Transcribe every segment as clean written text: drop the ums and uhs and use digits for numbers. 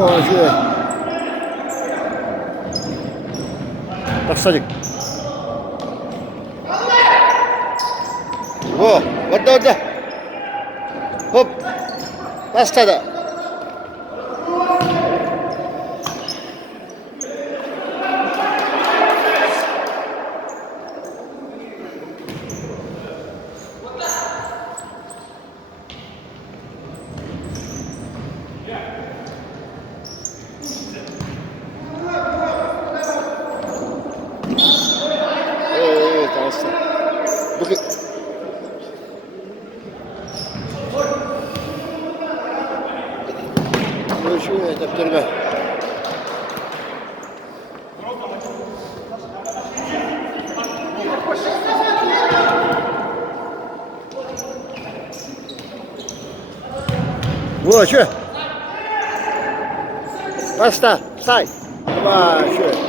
О, шуя. Так, садик. Во, отда. Хоп. Бастады. Tamam. Bugün şöyle teptirme. Во, что? Баста, стай. Давай, что?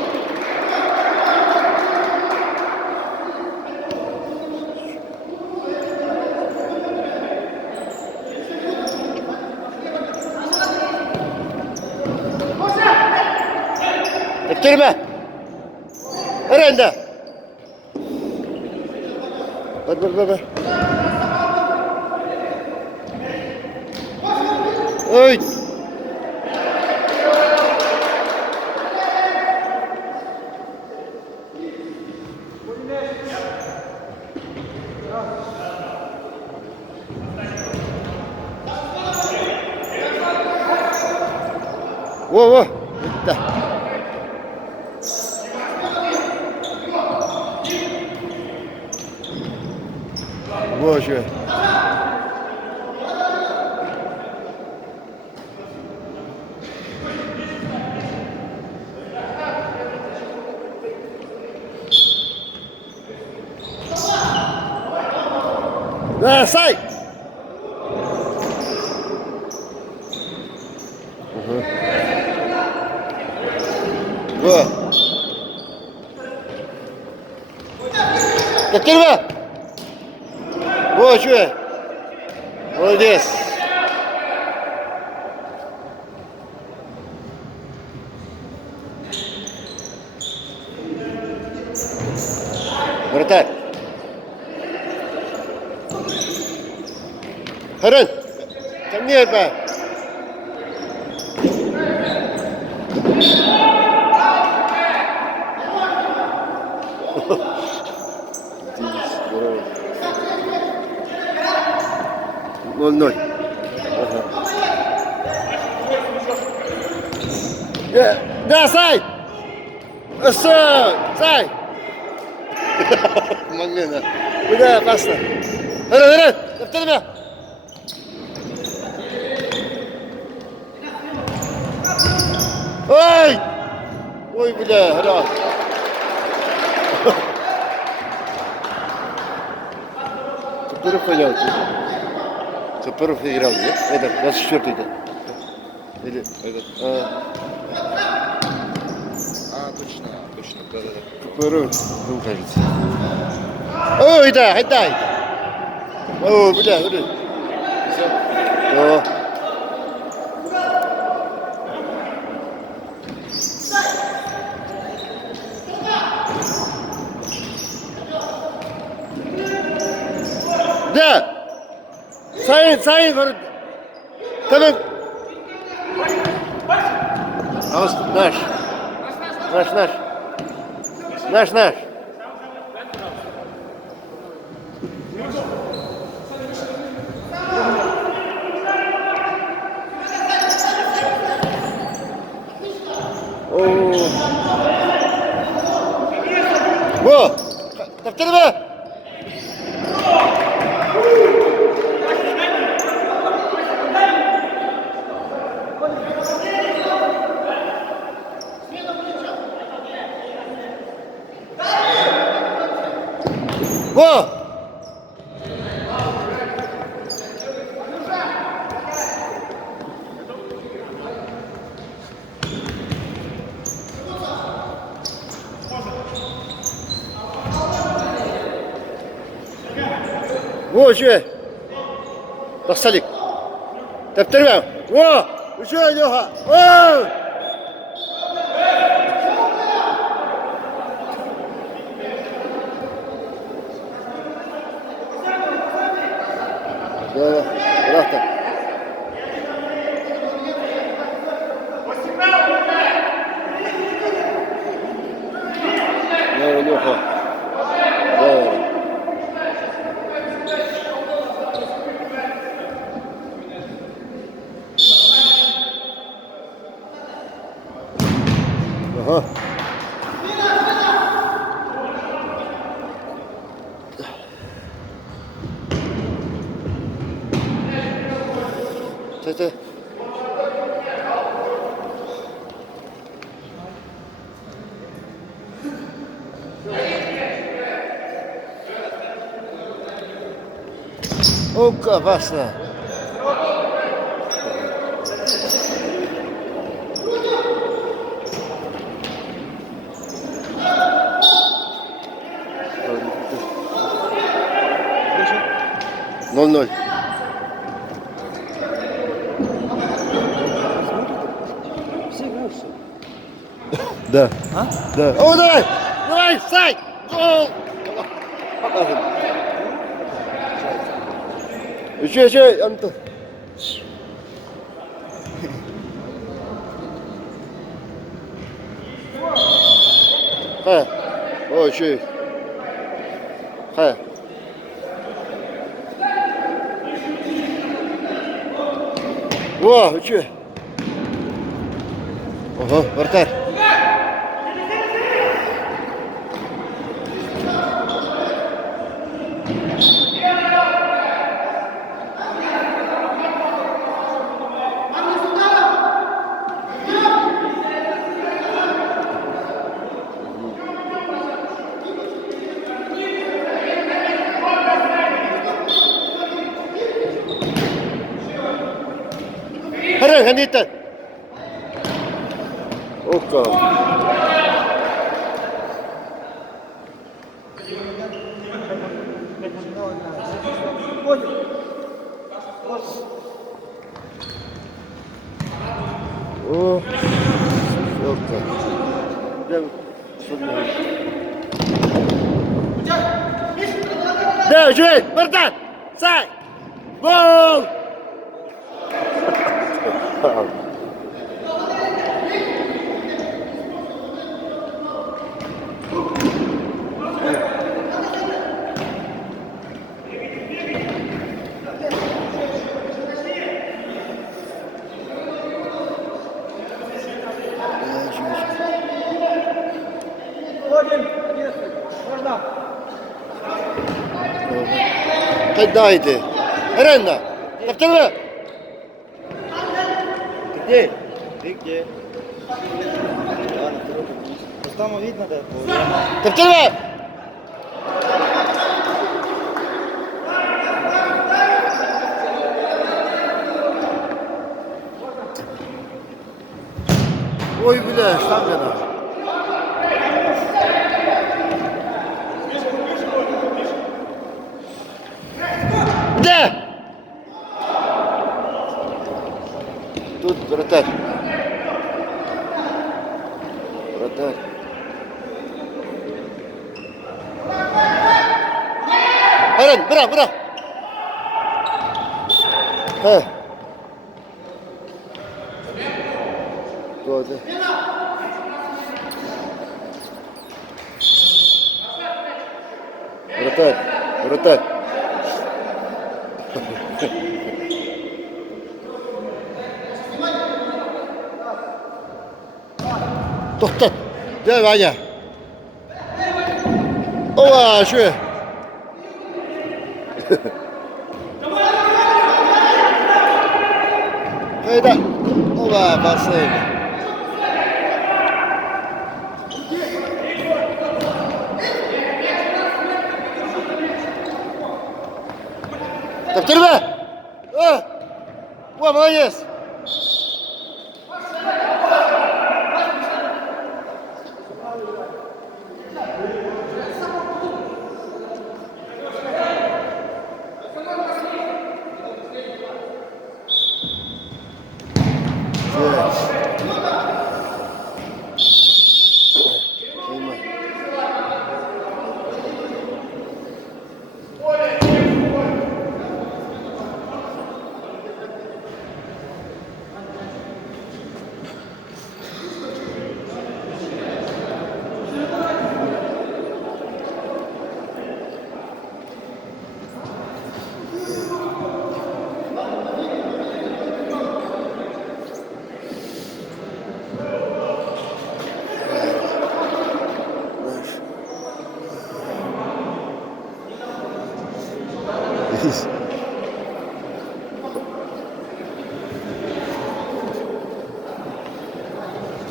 Teptirme. Nerede? Bak. Oy. Во. Bitti. Боже. Да, сай! Во. Тептерме! Во, что? Молодец! Вратарь! Харон! Ко мне, ба! Здорово. 0-0. Ага. Да, сай! Сай! Момент. Куда опасно? Харон! Тептерме! Ой! Ой, бля, град. Топоров понял. Топоров играл, да? Этот, 24-й, да? Или этот, Точно, да-да-да. Топоров, ну, кажется. Ой, да, отдай. О, бля, бля. О. Да. Sayın var. Tamam. Наш. Наш. О. Во. Таптырма. Во. Во, что? Тахсалик. Таптырма. Во. Что, Леха? О! Да, бırak da. Ne oluyor ha? Evet. Aha. Tete. Oka basta. Ноль-ноль. Да. А? Да. О, давай! Давай, стай! Гол! Еще, Антон. Ха. О, еще. Ха. Во, что? Ого, вратарь. Харан, Ханитан. Ока. О, ока. Да, живей, Бартан! Сай! Гол! Haydi. Eren'le. Yaptın mı? Gitti. Где? там видно, да? Тептербе! Ой, бля, штангена. Де? Тут вратарь. Вратарь. Eren, bırak. He. Doğru. Вратарь. Tohtat. Gel Vanya. Ova şu. Hayda. Ova basayım. Тептербе! О, молодец!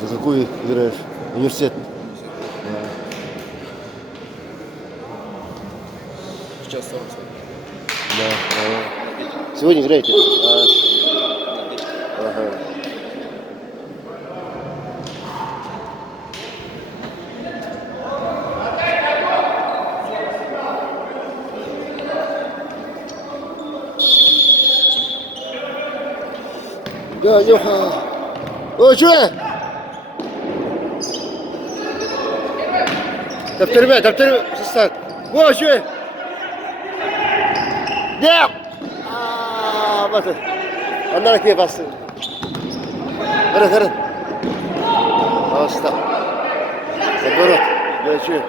За какой играешь? Университет? Сейчас солнце. Да. Сегодня играете? Ага. Да, Леха. О, что? Тептербе, состав. О, что? Нет! Bakın. Ondan ikiye bastı. Hırın. Hasta. Оборот. Geçiyor.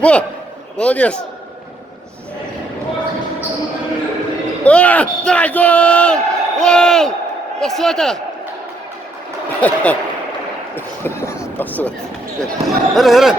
Во! Молодец! Давай, гол! Гол! Посота! Посота. Hırın.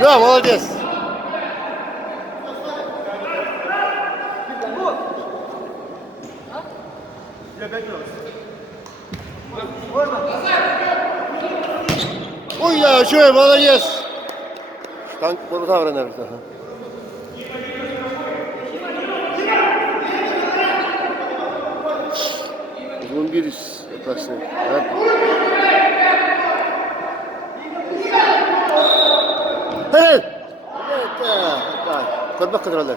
Да, молодец. Ой, я, что я, молодец. Штанг полутавра, наверное. bir yaparsın. Evet. Evet. Korkma kadrolar.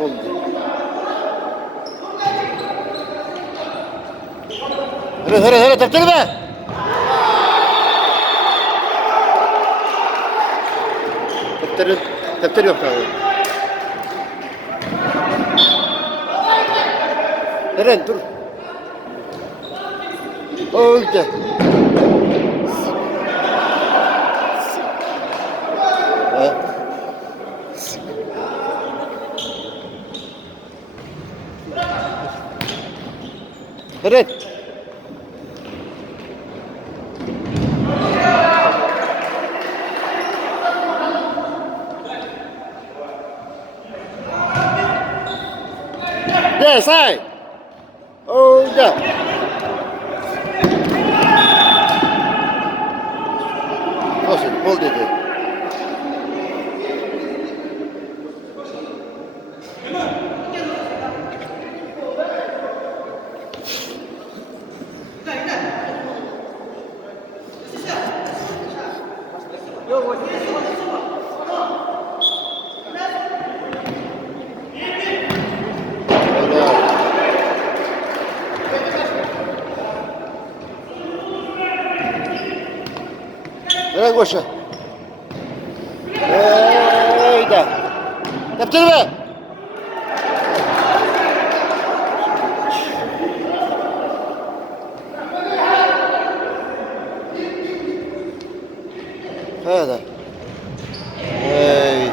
Oldu. Hadi, tepkili be! Tepkili yok tabii. Eren dur. Öldü. Eren. De say. Öldü. Olsun, bol dedi. Eren koşa. Eyda. Tepkili be! Hadi. Ey.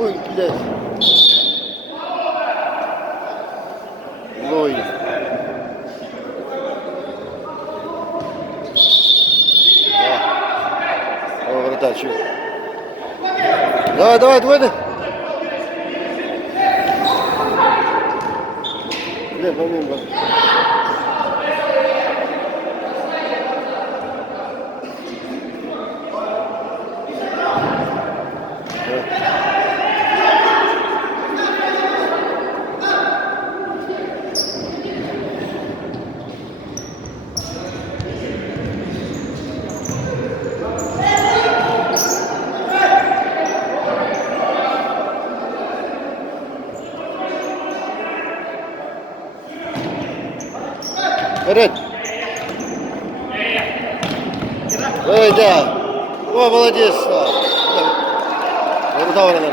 Ой, блядь. Лой. О, вратарь, чё? Давай, давай, давай. Бля, помимо. Вперед! Ой, да! О, молодец! Давай, давай.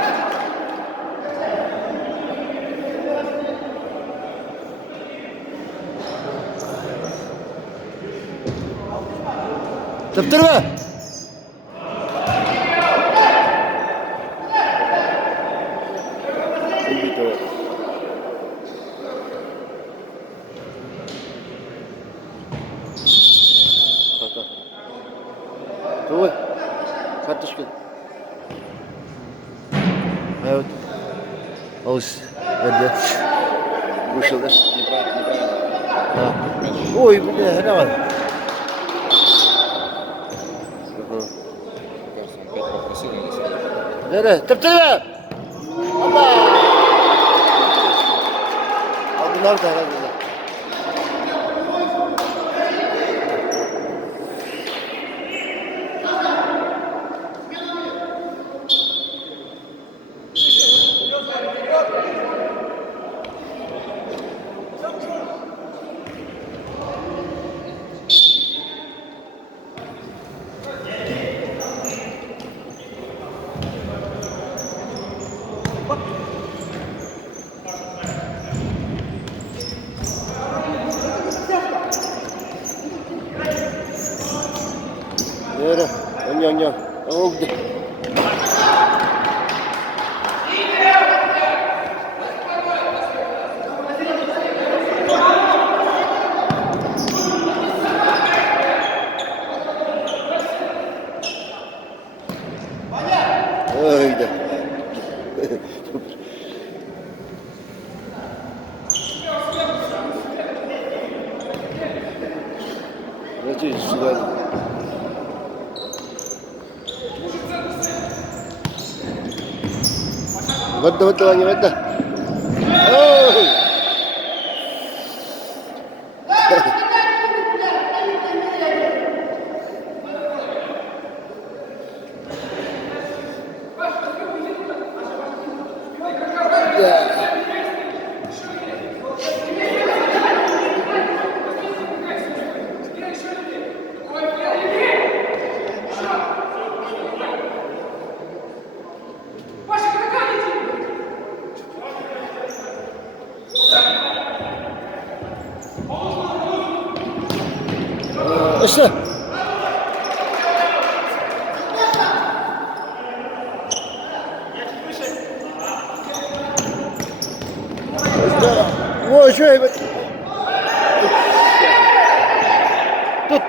Тептерme! Давай. Карточка. Evet. Алış. Hadi. Вышел, да? Неправильно. Да. Ой, бля, не var? Кажется, он 5 попросил, не десятый. Nereye? Tepterme! Allah! Bunlar da herhalde. Nereye? Yan. Oldu. Idzie ściganie. Wadda, ładnie, wadda. Oj! İşte. Vay şöyle. Tut.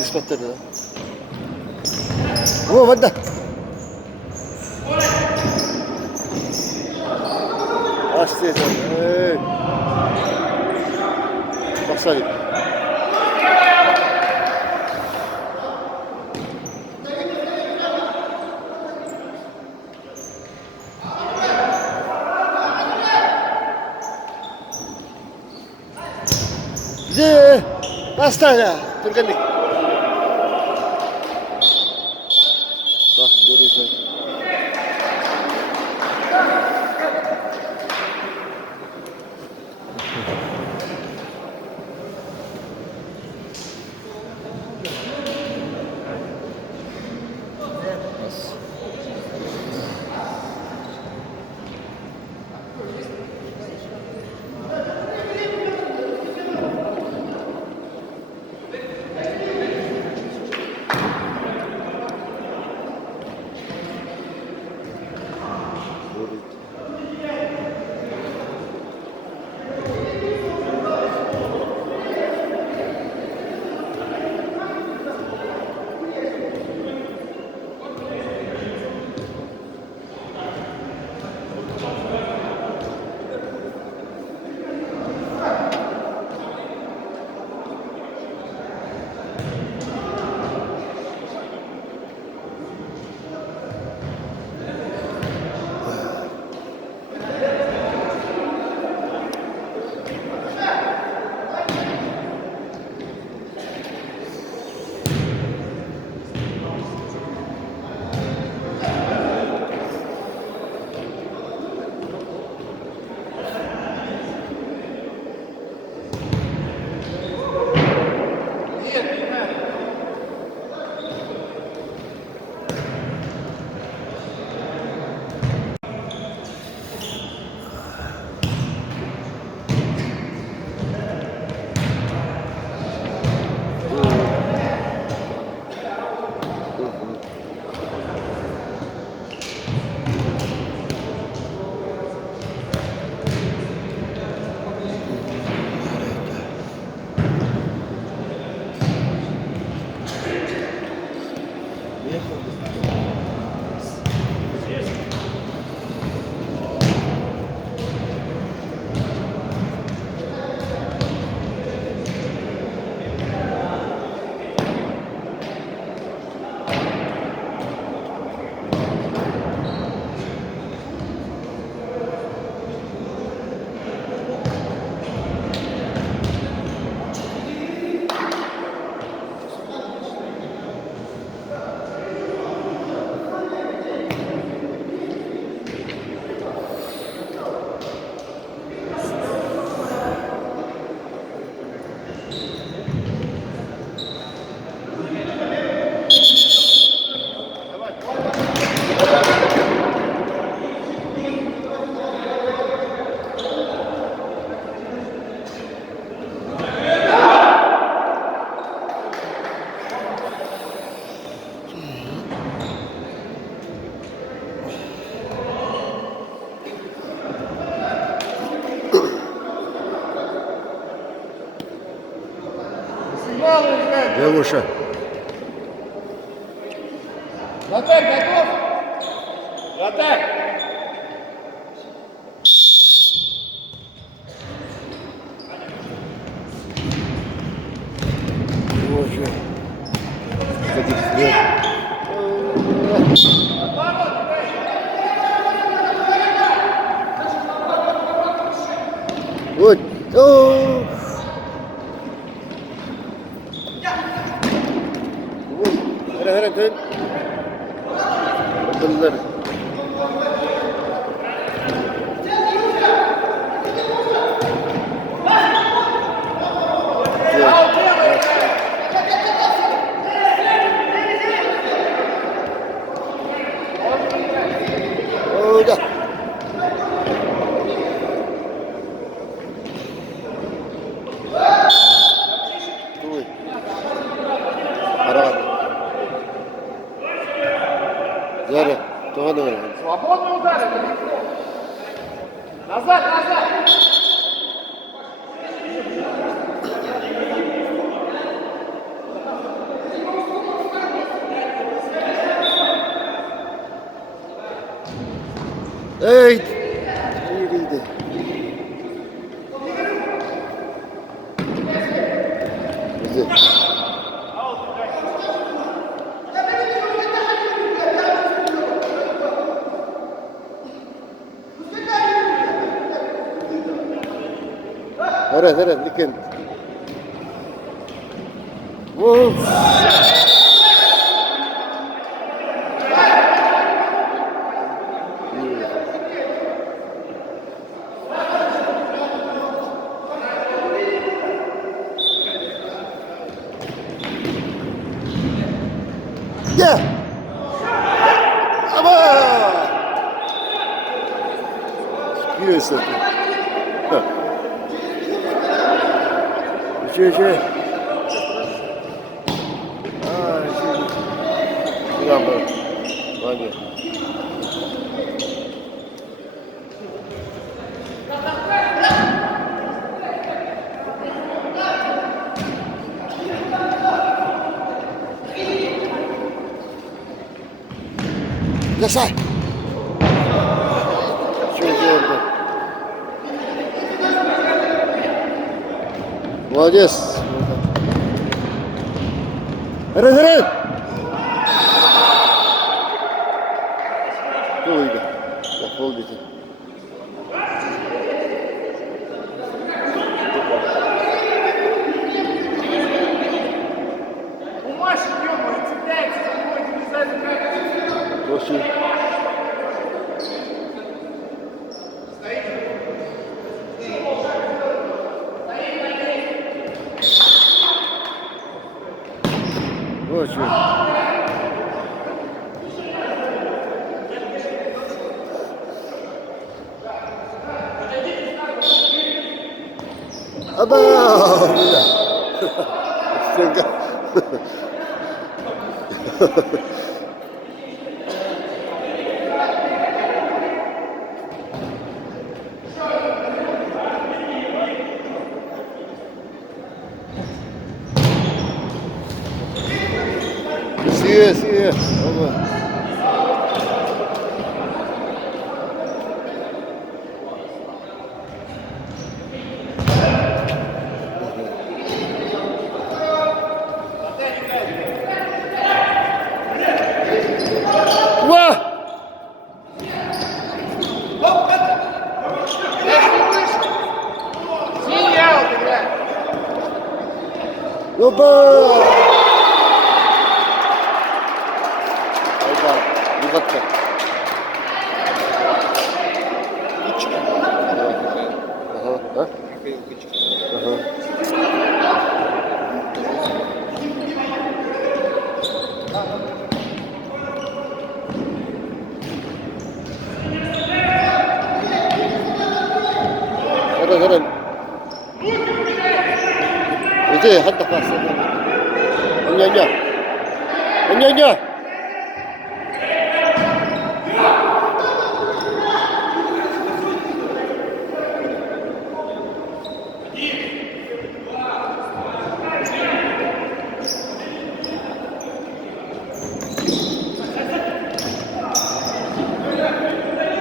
İspatladı da. Ama wadda. Açtı yeter. Hey. Baksana. Zee. Basta ya. Turganik. Bak görüyorsun. Левуша. Вратарь готов? Вратарь! Боже. Ходи вперед. Вот. Ох. Вот. Гра дön. Bunlar. Orada. Ой. Араб. Заря, то надо. Свободный удар. Назад, назад. Ey! İyiydi. Güzel. هرا لكن اوف يا أبا يوسف شو شو شو نعمل ماني يسار شو جنبه молодец هرب Ой, да, полбите. Умаши, ё-моё, цепляется за мной, не знаю, как. Очень. Очень. Аба! Стенка. Сие. Оба. Опа! Опа, югатка. Ага, а? Ага. هذا 이제 한턱 봤어. 안녕.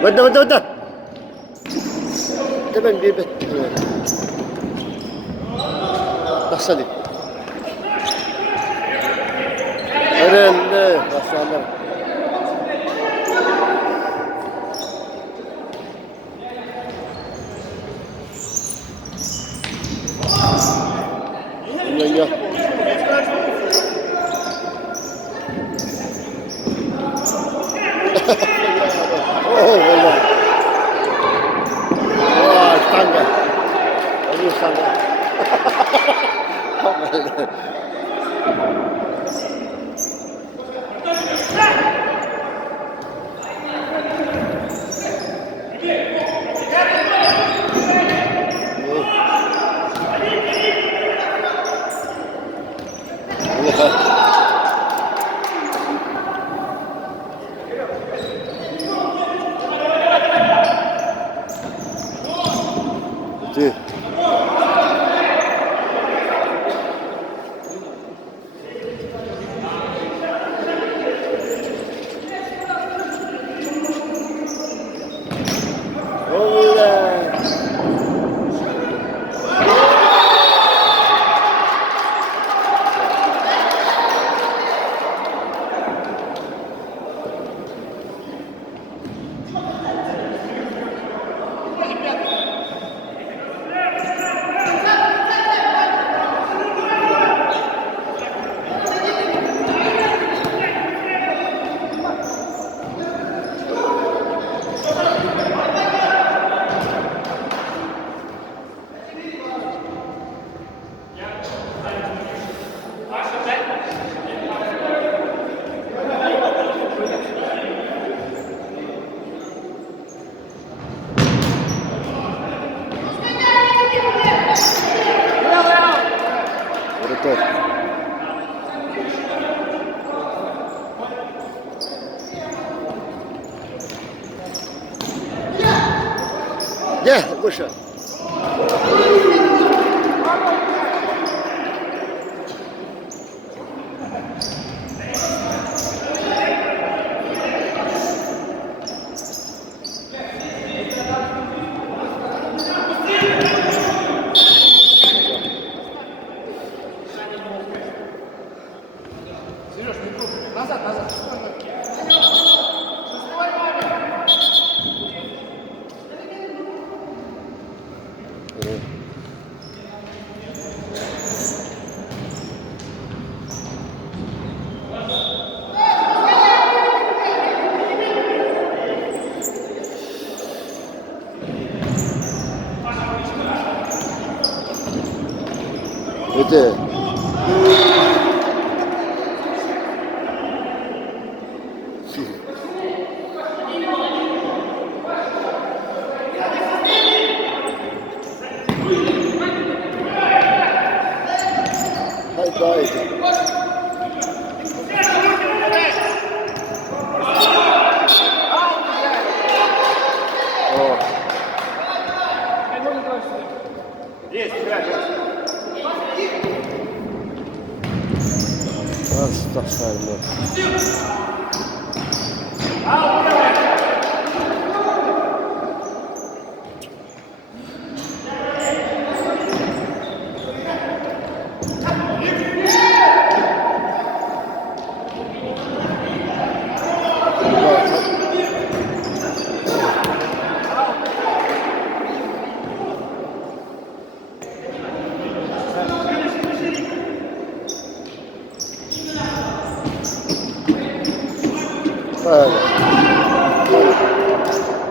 ودنا تمام بيبت بحصلي أنا ما شاء الله يا اوه والله stanca io stanca Sì. Yeah, push up. Сереж, не трогай. Назад. Это. Haydi. О. Есть, играй. Astagfirullah.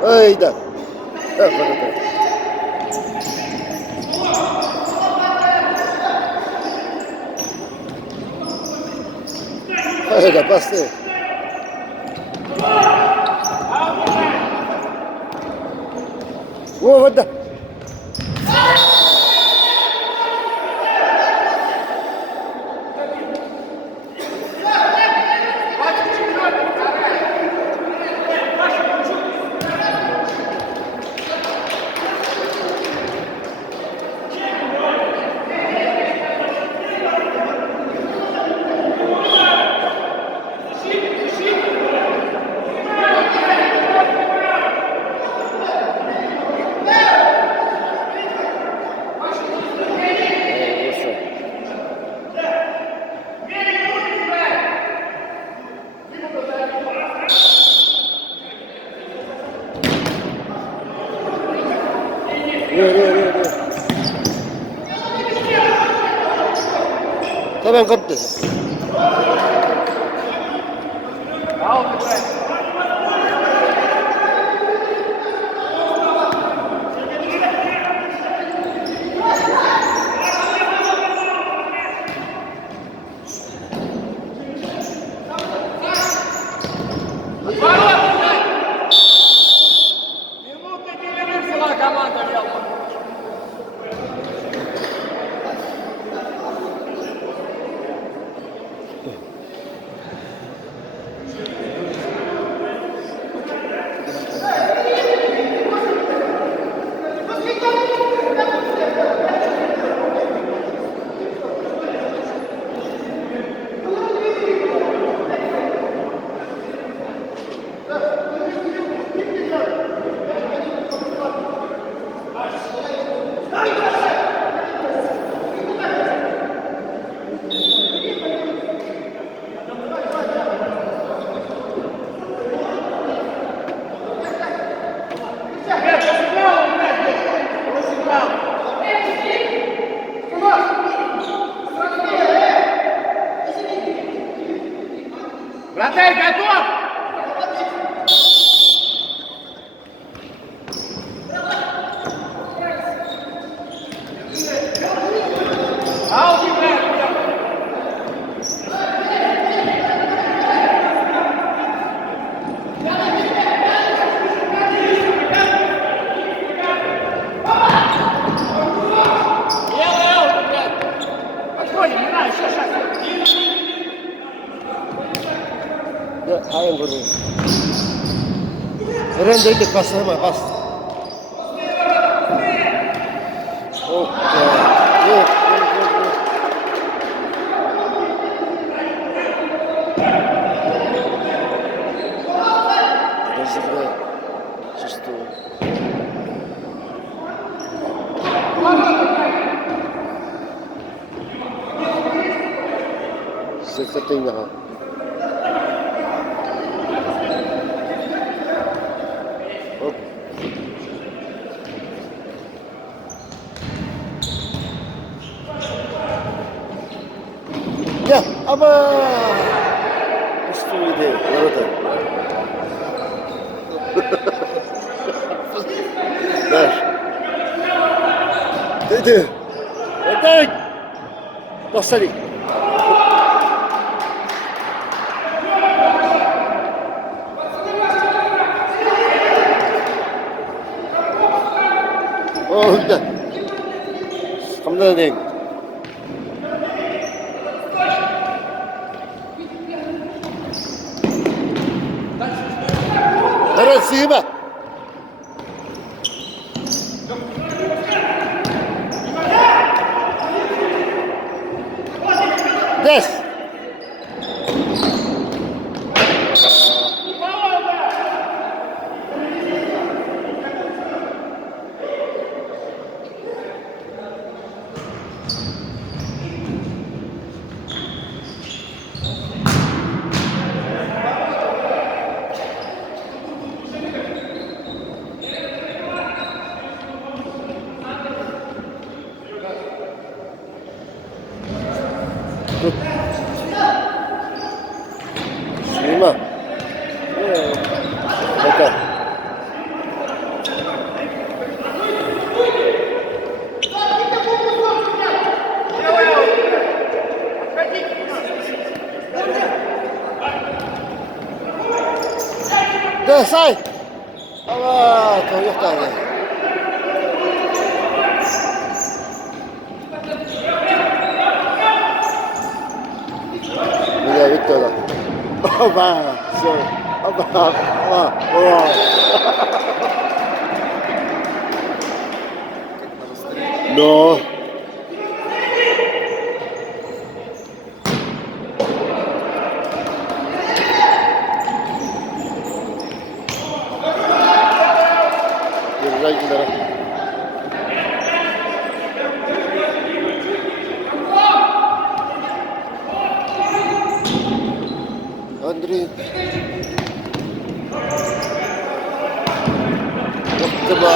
Hayda. Hayda bastı. О, вода. Tamam kaptı. Аут играет. Минутный перерыв взяла команда Реала. Вратарь готов! Аут играет! Левый аут играет! Подходим, не надо, еще шаг! Ya ayın vuruyor. Rendeydi pas ama pas. Oh ya. Yok. Разыграй. Шестого. Секретарь. Оп. Ya ama üstüydü yarıda. Ver. Dedi. Ödek. Basari. Oldu. Kamdan değil. Красиво. Дес. Снима. Пока. Да, сай. Ала, то yok tane. Mira, Víctor. Opa, so. Opa, opa, opa. No. Yürüyün gidelim. Андрей. Оттыба.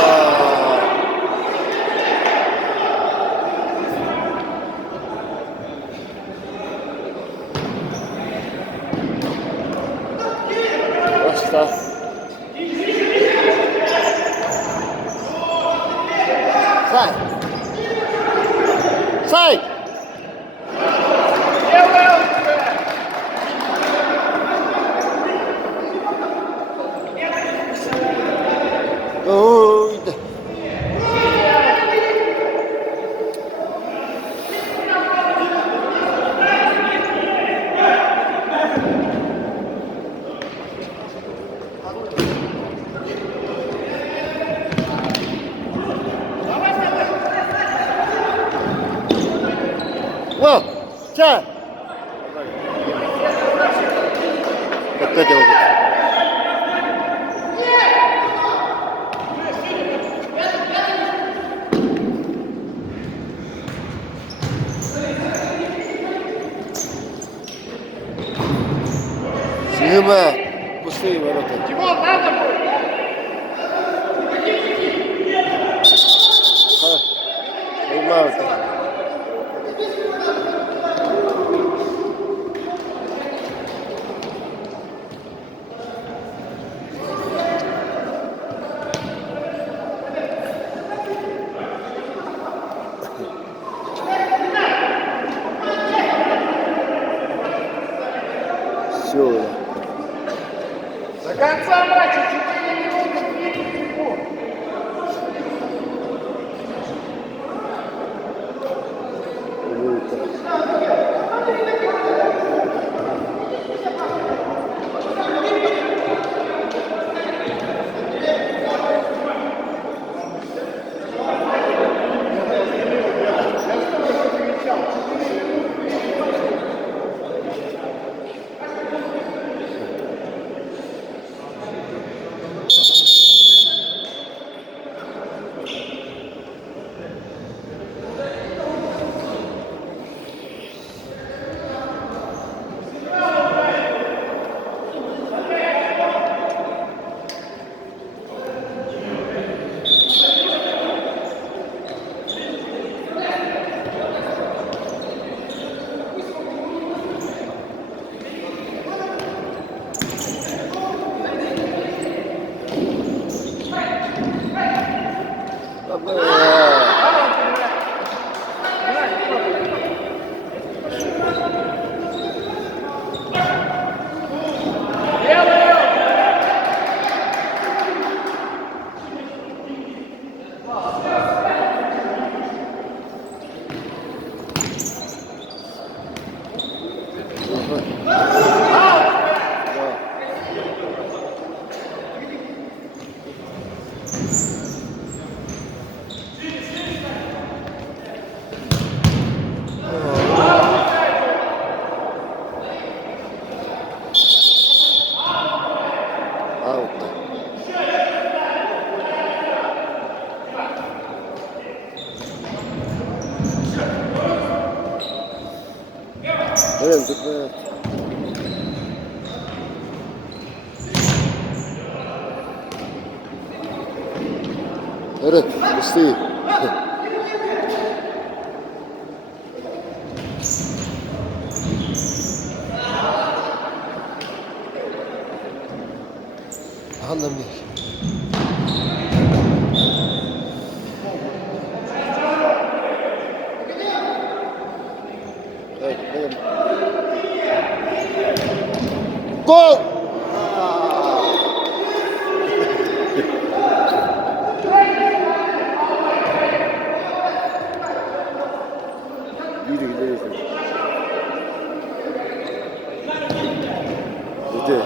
Во! Чай! Опять его. Сима, пустые ворота. Тимон, надо будет! Тайм-аут. Все. До конца матча 4 минуты 30 секунд. Блин, тут не... Ред, пусти. Ганна м'яч. Гол! Иди, где это? Где?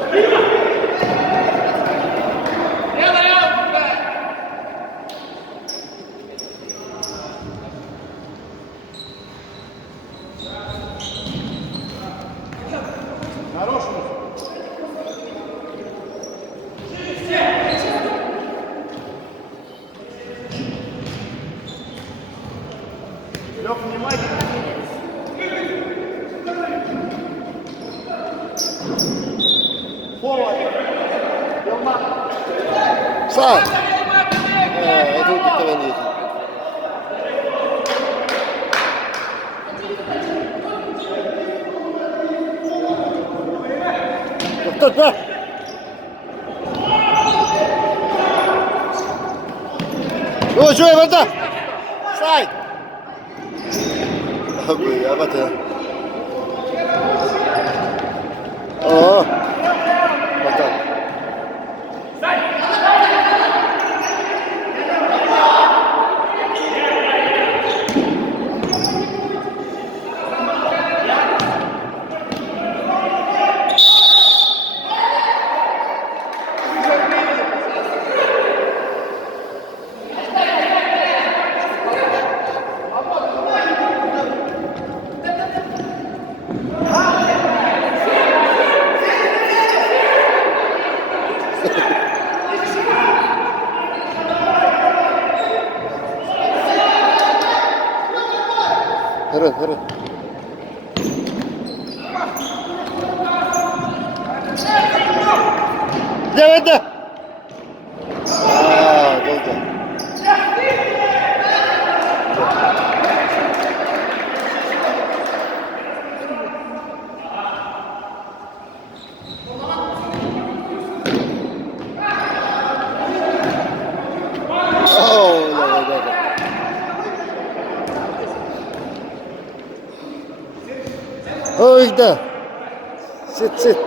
Лёг, внимательно. Повод. Елман. Сай! Это вот этого нет. Да. О, что, вода! Сай! Я вода. О! Вода. вперед, вперед. Давай, да. Долго. Да. Ой, да. Sit.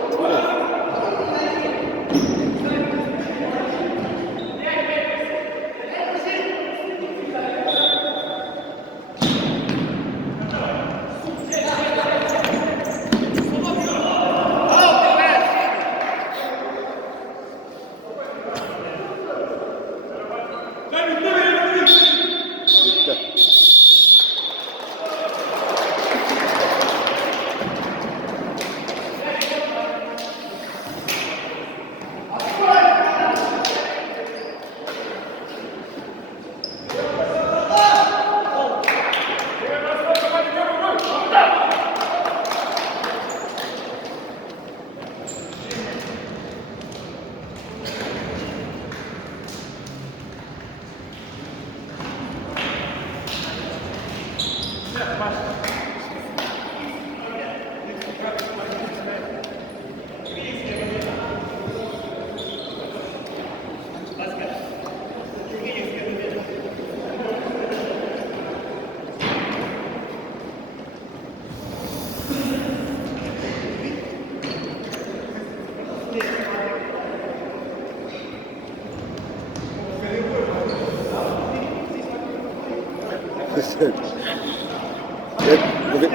Bitti.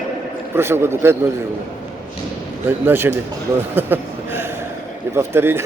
В прошлом году 5-0 же было. Начали. Но и повторили.